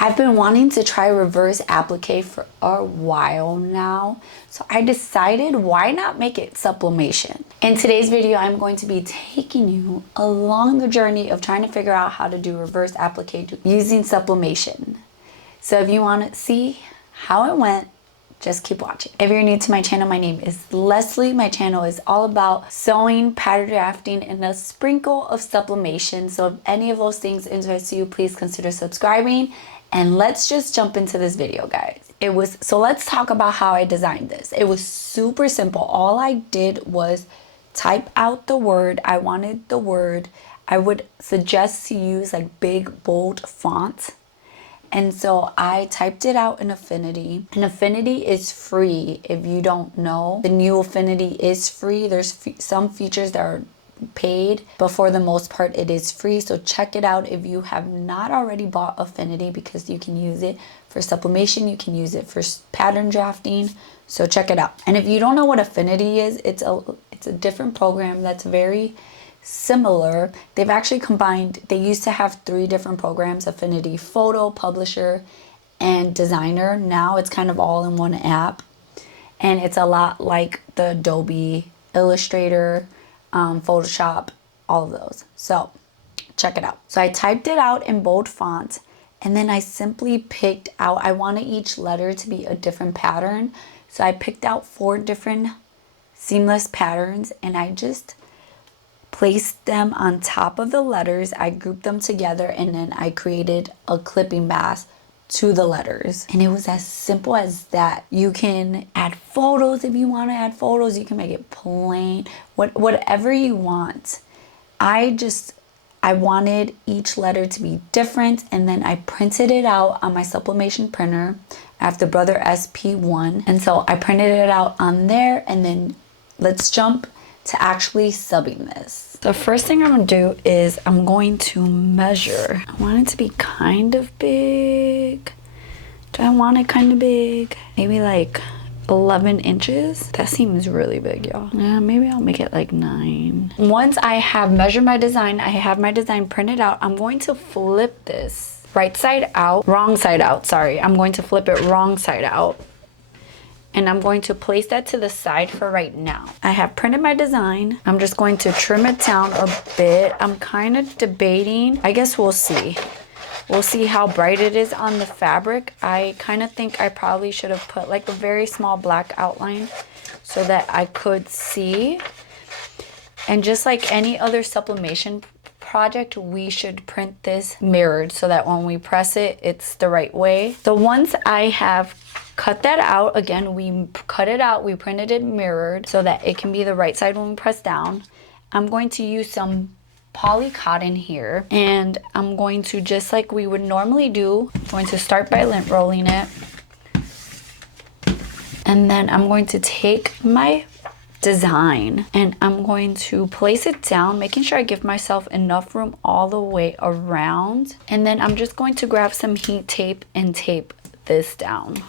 I've been wanting to try reverse applique for a while now, so I decided why not make it sublimation. In today's video, I'm going to be taking you along the journey of trying to figure out how to do reverse applique using sublimation. So if you want to see how it went, just keep watching. If you're new to my channel, my name is Leslie. My channel is all about sewing, pattern drafting, and a sprinkle of sublimation. So if any of those things interest you, please consider subscribing. And let's just jump into this video, guys. So let's talk about how I designed this. It was super simple. All I did was type out the word. I wanted the word. I would suggest to use like big, bold font. And so I typed it out in Affinity. And Affinity is free. If you don't know, the new Affinity is free. There's some features that are paid, but for the most part it is free. So check it out if you have not already bought Affinity, because you can use it for sublimation, you can use it for pattern drafting. So check it out. And if you don't know what Affinity is, it's a different program that's very similar. They've actually combined, they used to have 3 different programs: Affinity Photo, Publisher, and Designer. Now it's kind of all in one app, and it's a lot like the Adobe Illustrator, Photoshop, all of those. So check it out. So I typed it out in bold font, and then I simply picked out, I wanted each letter to be a different pattern. So I picked out 4 different seamless patterns, and I just placed them on top of the letters. I grouped them together, and then I created a clipping mask to the letters. And it was as simple as that. You can add photos if you want to add photos. You can make it plain, whatever you want. I wanted each letter to be different, and then I printed it out on my sublimation printer. I have the Brother SP1, and so I printed it out on there. And then let's jump to actually subbing this. The first thing I'm gonna do is I'm going to measure. I want it to be kind of big. Do I want it kind of big? Maybe like 11 inches. That seems really big, y'all. Yeah, maybe I'll make it like 9. Once I have measured my design, I have my design printed out, I'm going to flip this wrong side out, sorry. I'm going to flip it wrong side out. And I'm going to place that to the side for right now. I have printed my design. I'm just going to trim it down a bit. I'm kind of debating. I guess we'll see. We'll see how bright it is on the fabric. I kind of think I probably should have put like a very small black outline so that I could see. And just like any other sublimation project, we should print this mirrored so that when we press it, it's the right way. So once I have cut that out, again, we cut it out, we printed it mirrored so that it can be the right side when we press down. I'm going to use some poly cotton here, and I'm going to, just like we would normally do, I'm going to start by lint rolling it. And then I'm going to take my design and I'm going to place it down, making sure I give myself enough room all the way around. And then I'm just going to grab some heat tape and tape this down.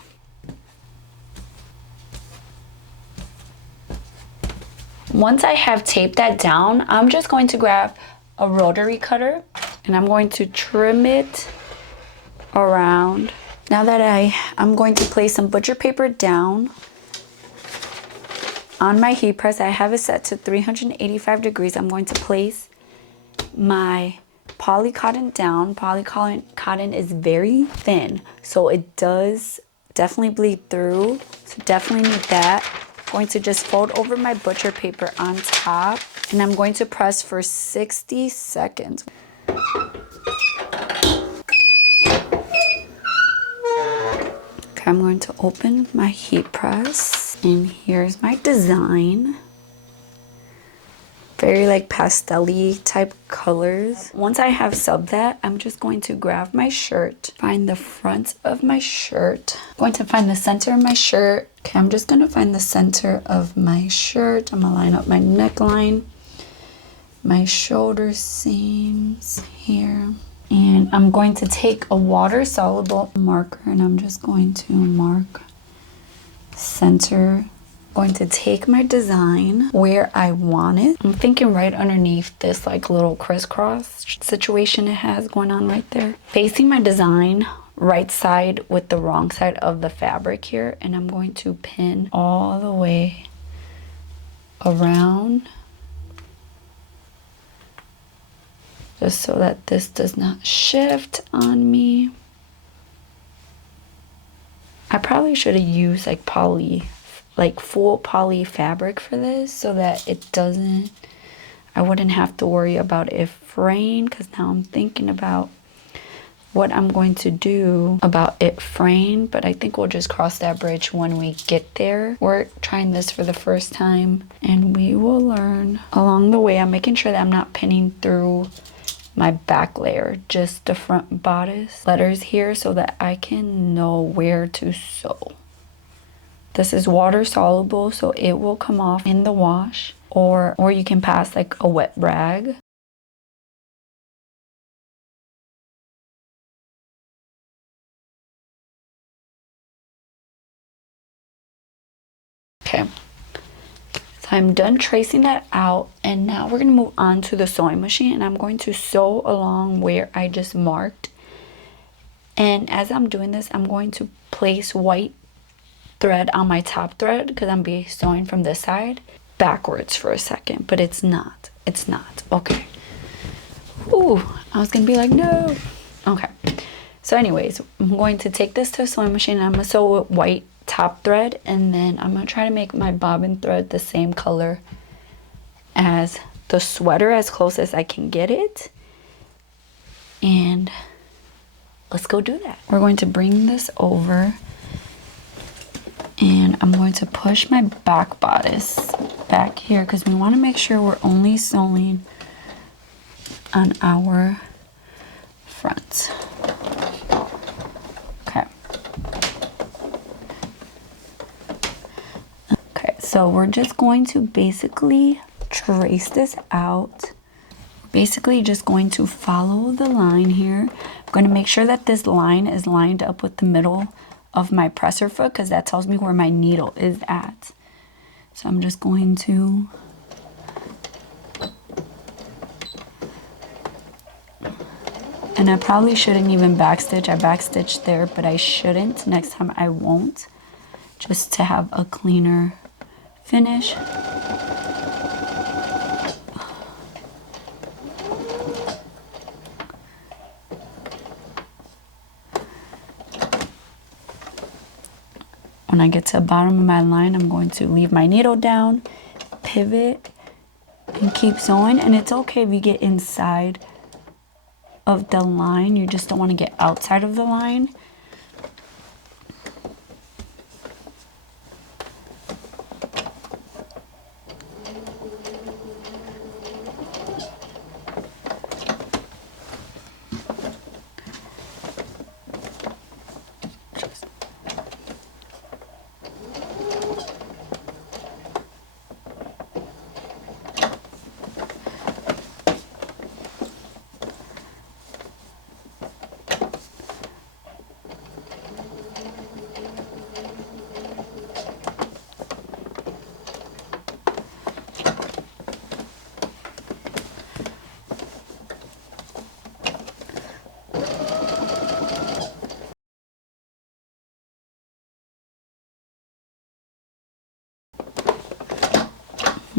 Once I have taped that down, I'm just going to grab a rotary cutter and I'm going to trim it around. Now that I'm going to place some butcher paper down on my heat press. I have it set to 385 degrees. I'm going to place my poly cotton down. Poly cotton is very thin, so it does definitely bleed through. So definitely need that. I'm going to just fold over my butcher paper on top, and I'm going to press for 60 seconds. Okay, I'm going to open my heat press, and here's my design. Very like pastel-y type colors. Once I have subbed that, I'm just going to grab my shirt, find the front of my shirt. I'm going to find the center of my shirt. Okay, I'm just gonna find the center of my shirt. I'm gonna line up my neckline, my shoulder seams here. And I'm going to take a water-soluble marker and I'm just going to mark center. I'm going to take my design where I want it. I'm thinking right underneath this like little crisscross situation it has going on right there. Facing my design right side with the wrong side of the fabric here, and I'm going to pin all the way around, just so that this does not shift on me. I probably should have used like full poly fabric for this, so that I wouldn't have to worry about it fraying, because now I'm thinking about what I'm going to do about it fraying, but I think we'll just cross that bridge when we get there. We're trying this for the first time, and we will learn along the way. I'm making sure that I'm not pinning through my back layer, just the front bodice letters here, so that I can know where to sew. This is water soluble, so it will come off in the wash, or you can pass like a wet rag. Okay, so I'm done tracing that out, and now we're gonna move on to the sewing machine, and I'm going to sew along where I just marked. And as I'm doing this, I'm going to place white thread on my top thread, because I'm be sewing from this side backwards for a second, but it's not. Okay. Ooh, I was gonna be like, no. Okay. So anyways, I'm going to take this to a sewing machine, and I'm gonna sew with white top thread, and then I'm gonna try to make my bobbin thread the same color as the sweater, as close as I can get it. And let's go do that. We're going to bring this over, and I'm going to push my back bodice back here, because we want to make sure we're only sewing on our front. Okay, so we're just going to basically trace this out. Basically just going to follow the line here. I'm going to make sure that this line is lined up with the middle of my presser foot, because that tells me where my needle is at. So I'm just going to and I probably shouldn't even backstitch. I backstitched there, but I shouldn't. Next time I won't, just to have a cleaner finish. When I get to the bottom of my line, I'm going to leave my needle down, pivot, and keep sewing. And it's okay if you get inside of the line. You just don't want to get outside of the line.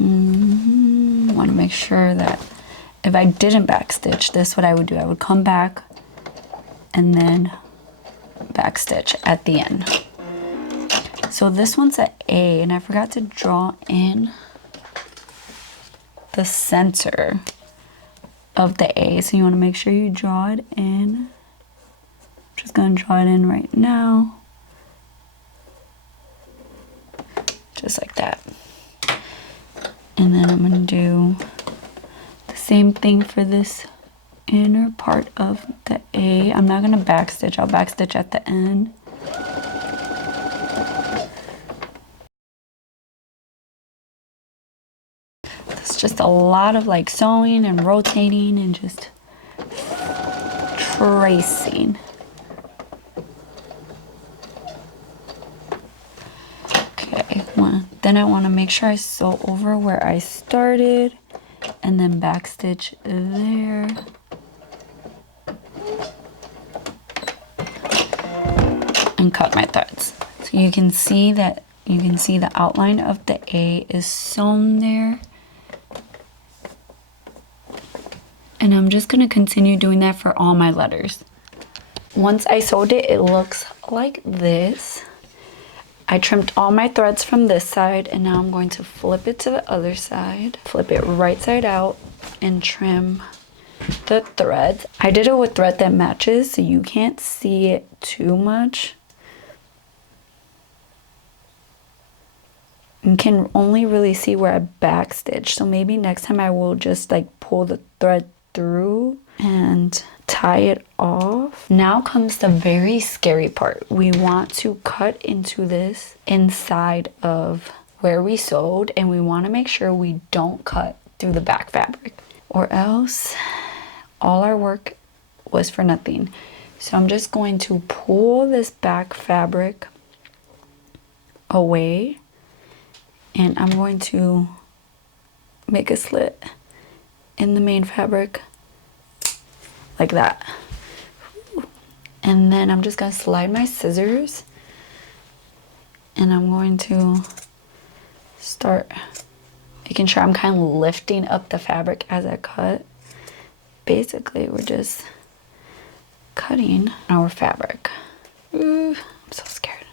Want to make sure that if I didn't backstitch this, what I would do, I would come back and then backstitch at the end. So this one's an A, and I forgot to draw in the center of the A, so you want to make sure you draw it in. I'm just going to draw it in right now, just like that. And then I'm going to do the same thing for this inner part of the A. I'm not going to backstitch. I'll backstitch at the end. It's just a lot of like sewing and rotating and just tracing. Okay, then I want to make sure I sew over where I started and then backstitch there. and cut my threads. So you can see that, you can see the outline of the A is sewn there. And I'm just gonna continue doing that for all my letters. Once I sewed it, it looks like this. I trimmed all my threads from this side, and now I'm going to flip it to the other side, flip it right side out, and trim the threads. I did it with thread that matches, so you can't see it too much. You can only really see where I backstitch, so maybe next time I will just like pull the thread through and tie it off. Now comes the very scary part. We want to cut into this inside of where we sewed, and we want to make sure we don't cut through the back fabric, or else all our work was for nothing. So I'm just going to pull this back fabric away, and I'm going to make a slit in the main fabric like that. And then I'm just gonna slide my scissors, and I'm going to start making sure I'm kind of lifting up the fabric as I cut. Basically, we're just cutting our fabric. Ooh, I'm so scared.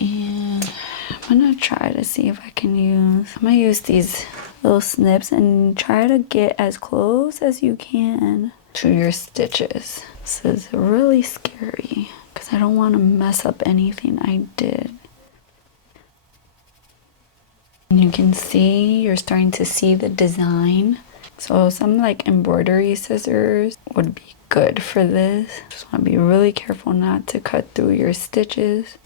And I'm gonna try to see if I can I'm gonna use these little snips and try to get as close as you can to your stitches. This is really scary because I don't want to mess up anything I did. And you can see, you're starting to see the design. So some like embroidery scissors would be good for this. Just want to be really careful not to cut through your stitches.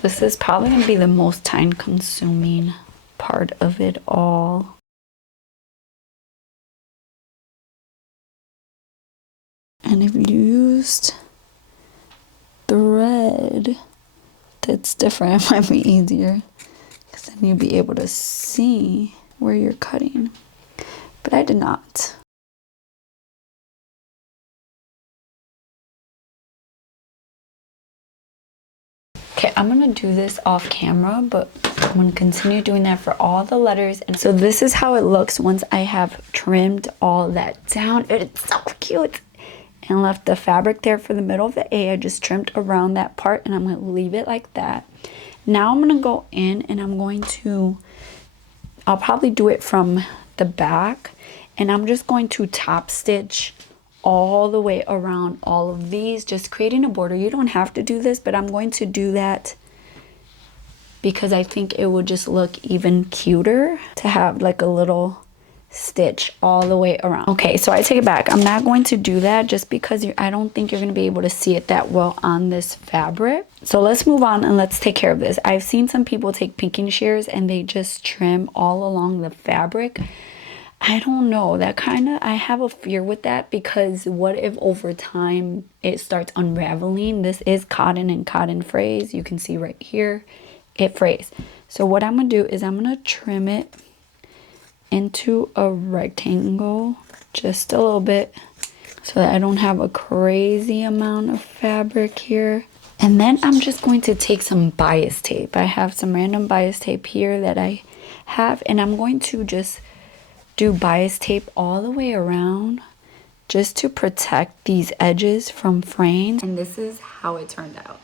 This is probably going to be the most time consuming part of it all. And if you used thread that's different, it might be easier, because then you'll be able to see where you're cutting. But I did not. Okay, I'm gonna do this off camera, but I'm gonna continue doing that for all the letters. And so this is how it looks once I have trimmed all that down. It's so cute. And left the fabric there for the middle of the A. I just trimmed around that part, and I'm gonna leave it like that. Now I'm gonna go in and I'm going to, I'll probably do it from the back, and I'm just going to top stitch all the way around all of these, just creating a border. You don't have to do this, but I'm going to do that because I think it would just look even cuter to have like a little stitch all the way around. Okay, so I take it back. I'm not going to do that just because I don't think you're going to be able to see it that well on this fabric. So let's move on and let's take care of this. I've seen some people take pinking shears and they just trim all along the fabric. I don't know, that kind of, I have a fear with that, because what if over time it starts unraveling? This is cotton, and cotton frays. You can see right here, it frays. So what I'm going to do is I'm going to trim it into a rectangle just a little bit so that I don't have a crazy amount of fabric here. And then I'm just going to take some bias tape. I have some random bias tape here that I have, and I'm going to just do bias tape all the way around just to protect these edges from fraying. And this is how it turned out.